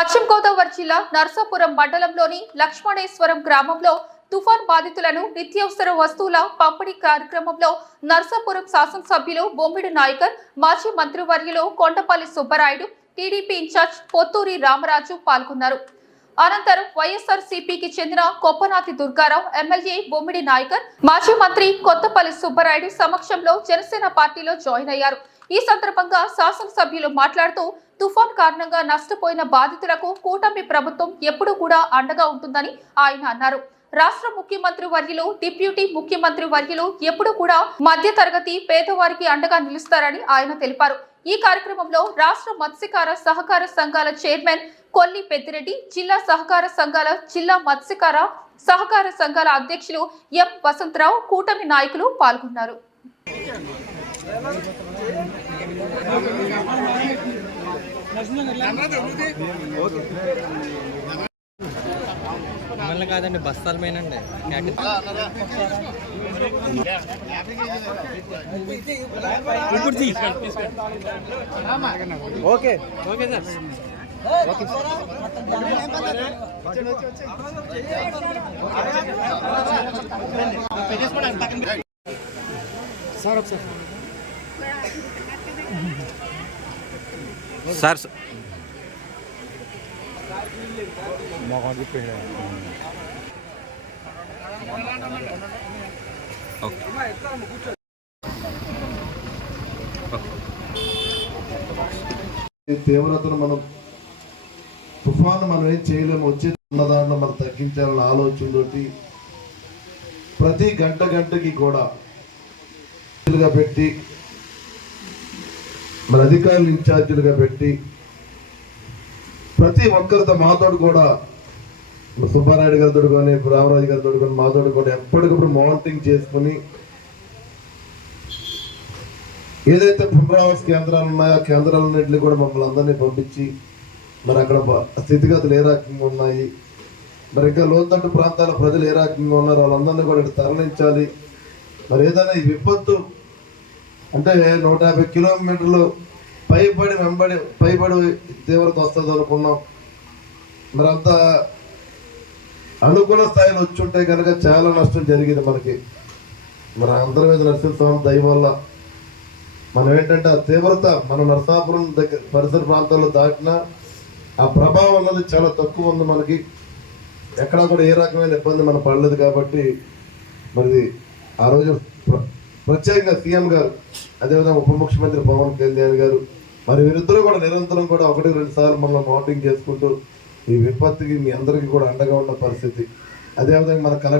పశ్చిమ గోదావరి జిల్లా నర్సాపురం మండలంలోని లక్ష్మణేశ్వరం గ్రామంలో తుఫాన్ బాధితులను నిత్యావసర వస్తువుల పంపిణీ కార్యక్రమంలో నర్సాపురం శాసనసభ్యులు బొమ్మిడి నాయకర్ మాజీ మంత్రివర్యులు కొండపల్లి సుబ్బరాయుడు టీడీపీ ఇన్ఛార్జ్ పొత్తూరి రామరాజు పాల్గొన్నారు. అనంతరం వైఎస్ఆర్ సిపికి చెందిన కొప్పనాతి దుర్గారావు ఎమ్మెల్యే బొమ్మిడి నాయకర్ మాజీ మంత్రి కొత్తపల్లి సుబ్బరాయుడు సమక్షంలో జనసేన పార్టీలో జాయిన్ అయ్యారు. ఈ సందర్భంగా శాసనసభ్యులు మాట్లాడుతూ తుఫాన్ కారణంగా నష్టపోయిన బాధితులకు కూటమి ప్రభుత్వం ఎప్పుడూ కూడా అండగా ఉంటుందని ఆయన అన్నారు. రాష్ట్ర ముఖ్యమంత్రి వర్యులు డిప్యూటీ ముఖ్యమంత్రి వర్యులు ఎప్పుడు కూడా మధ్య తరగతి పేదవారికి అండగా నిలుస్తారని ఆయన తెలిపారు. ఈ కార్యక్రమంలో రాష్ట్ర మత్స్యకార సహకార సంఘాల చైర్మన్ కొల్లి పెద్దిరెడ్డి జిల్లా సహకార సంఘాల జిల్లా మత్స్యకార సహకార సంఘాల అధ్యక్షులు ఎం వసంతరావు కూటమి నాయకులు పాల్గొన్నారు. మిమ్మల్ని కాదండి బస్తాల మీనండి ఓకే ఓకే. సార్ సార్ ఈ తీవ్రతను మనం తుఫాను మనం ఏం చేయలేము వచ్చే ఉన్న దాంట్లో మనం తగ్గించాలన్న ఆలోచనతోటి ప్రతి గంట గంటకి కూడా పెట్టి మన అధికారులు ఇన్ఛార్జీలుగా పెట్టి ప్రతి ఒక్కరితో మాతోడు కూడా సుబ్బారాయుడు గారితో కానీ రామరాజు గారితో కానీ మాతోడు కూడా ఎప్పటికప్పుడు మానిటరింగ్ చేసుకుని ఏదైతే పునరావాస కేంద్రాలు ఉన్నాయో ఆ కేంద్రాలన్నింటినీ కూడా మమ్మల్ని అందరినీ పంపించి మరి అక్కడ స్థితిగతులు ఏ రకంగా ఉన్నాయి మరి ఇంకా లోతట్టు ప్రాంతాల ప్రజలు ఏ రకంగా ఉన్నారు వాళ్ళందరినీ కూడా ఇక్కడ తరలించాలి. మరి ఏదైనా ఈ విపత్తు అంటే నూట యాభై కిలోమీటర్లు పైబడి వెంబడి పైబడి తీవ్రత వస్తుంది అనుకున్నాం. మరి అంత అనుకున్న స్థాయిలో వచ్చి ఉంటే కనుక చాలా నష్టం జరిగింది మనకి. మరి అందరి మీద నరసింహస్వామి దయ వల్ల మనం ఏంటంటే ఆ తీవ్రత మన నరసాపురం దగ్గర పరిసర ప్రాంతాల్లో దాటినా ఆ ప్రభావం అన్నది చాలా తక్కువ ఉంది మనకి. ఎక్కడా కూడా ఏ రకమైన ఇబ్బంది మనం పడలేదు కాబట్టి మరి ఆ రోజు ప్రత్యేకంగా సీఎం గారు అదేవిధంగా ఉప ముఖ్యమంత్రి పవన్ కళ్యాణ్ గారు మరి వీరిద్దరూ కూడా నిరంతరం కూడా ఒకటి రెండు సార్లు మనల్ని మౌంటింగ్ చేసుకుంటూ ఈ విపత్తుకి మీ అందరికీ కూడా అండగా ఉన్న పరిస్థితి. అదేవిధంగా మన కలెక్టర్